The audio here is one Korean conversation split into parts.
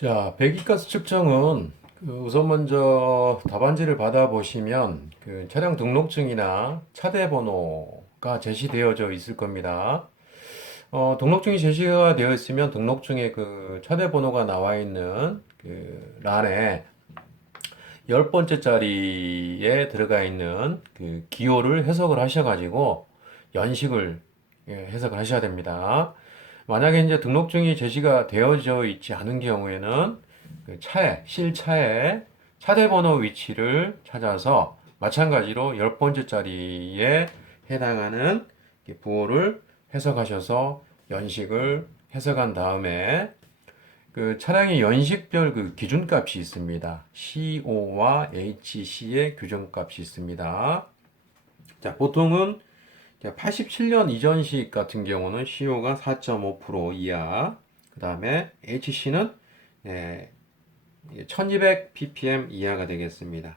자, 배기가스 측정은 그 우선 먼저 답안지를 받아보시면 그 차량 등록증이나 차대 번호가 제시되어져 있을 겁니다. 어, 등록증이 제시가 되어 있으면 등록증에 그 차대 번호가 나와 있는 그 란에 열 번째 자리에 들어가 있는 그 기호를 해석을 하셔가지고 연식을 예, 해석을 하셔야 됩니다. 만약에 이제 등록증이 제시가 되어져 있지 않은 경우에는 그 차에, 실차에 차대 번호 위치를 찾아서 마찬가지로 열 번째 자리에 해당하는 이 부호를 해석하셔서 연식을 해석한 다음에 그 차량의 연식별 그 기준값이 있습니다. CO와 HC의 규정값이 있습니다. 자, 보통은 87년 이전식 같은 경우는 CO가 4.5% 이하, 그 다음에 HC는 1200 ppm 이하가 되겠습니다.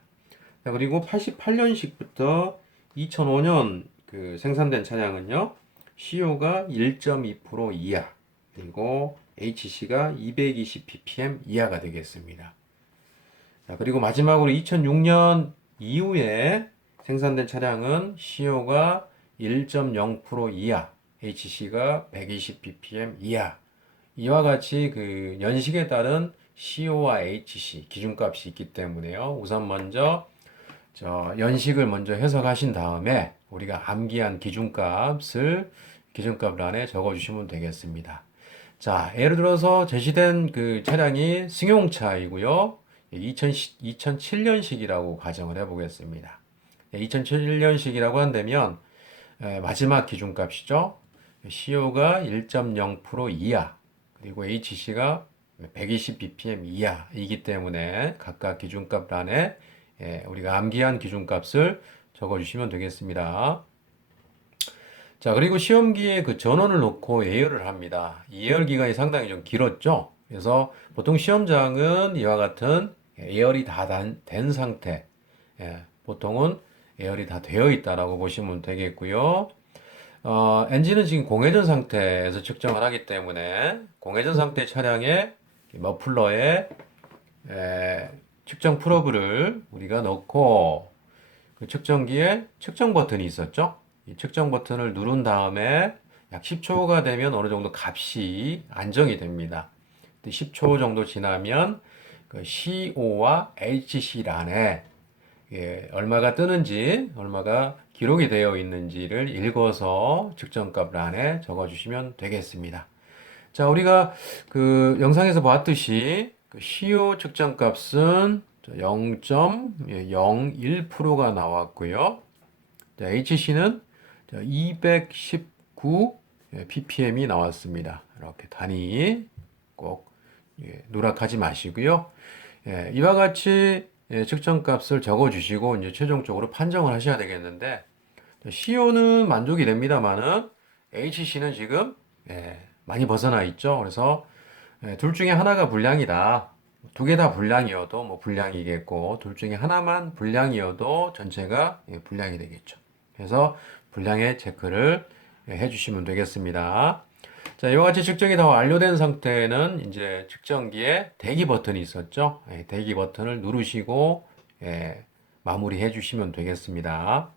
자, 그리고 88년식부터 2005년 그 생산된 차량은요, CO가 1.2% 이하, 그리고 HC가 220 ppm 이하가 되겠습니다. 자, 그리고 마지막으로 2006년 이후에 생산된 차량은 CO가 1.0% 이하, HC가 120 ppm 이하. 이와 같이 그 연식에 따른 CO와 HC 기준값이 있기 때문에요. 우선 먼저 저 연식을 먼저 해석하신 다음에 우리가 암기한 기준값을 기준값 란에 적어 주시면 되겠습니다. 자, 예를 들어서 제시된 그 차량이 승용차이고요. 2007년식이라고 가정을 해 보겠습니다. 2007년식이라고 한다면 에, 마지막 기준값이죠. CO가 1.0% 이하, 그리고 HC가 120 ppm 이하이기 때문에 각각 기준값 란에 예, 우리가 암기한 기준값을 적어주시면 되겠습니다. 자, 그리고 시험기에 그 전원을 놓고 예열을 합니다. 이 예열 기간이 상당히 좀 길었죠. 그래서 보통 시험장은 이와 같은 예열이 다 된 상태, 예, 보통은 예열이 다 되어 있다라고 보시면 되겠고요. 어, 엔진은 지금 공회전 상태에서 측정을 하기 때문에 공회전 상태 차량의 머플러에 에, 측정 프로브를 우리가 넣고 그 측정기에 측정 버튼이 있었죠. 이 측정 버튼을 누른 다음에 약 10초가 되면 어느 정도 값이 안정이 됩니다. 10초 정도 지나면 그 CO와 HC란에 예, 얼마가 뜨는지, 얼마가 기록이 되어 있는지를 읽어서 측정값 란에 적어 주시면 되겠습니다. 자, 우리가 그 영상에서 봤듯이 그 CO 측정값은 0.01%가 나왔고요. 자, HC는 219 ppm이 나왔습니다. 이렇게 단위 꼭 예, 누락하지 마시고요. 예, 이와 같이 예, 측정값을 적어 주시고 이제 최종적으로 판정을 하셔야 되겠는데 CO는 만족이 됩니다만은 HC는 지금 예, 많이 벗어나 있죠. 그래서 예, 둘 중에 하나가 불량이다. 두 개 다 불량이어도 뭐 불량이겠고 둘 중에 하나만 불량이어도 전체가 예, 불량이 되겠죠. 그래서 불량의 체크를 예, 해주시면 되겠습니다. 자, 이와 같이 측정이 다 완료된 상태는 이제 측정기에 대기 버튼이 있었죠. 예, 대기 버튼을 누르시고 예, 마무리해 주시면 되겠습니다.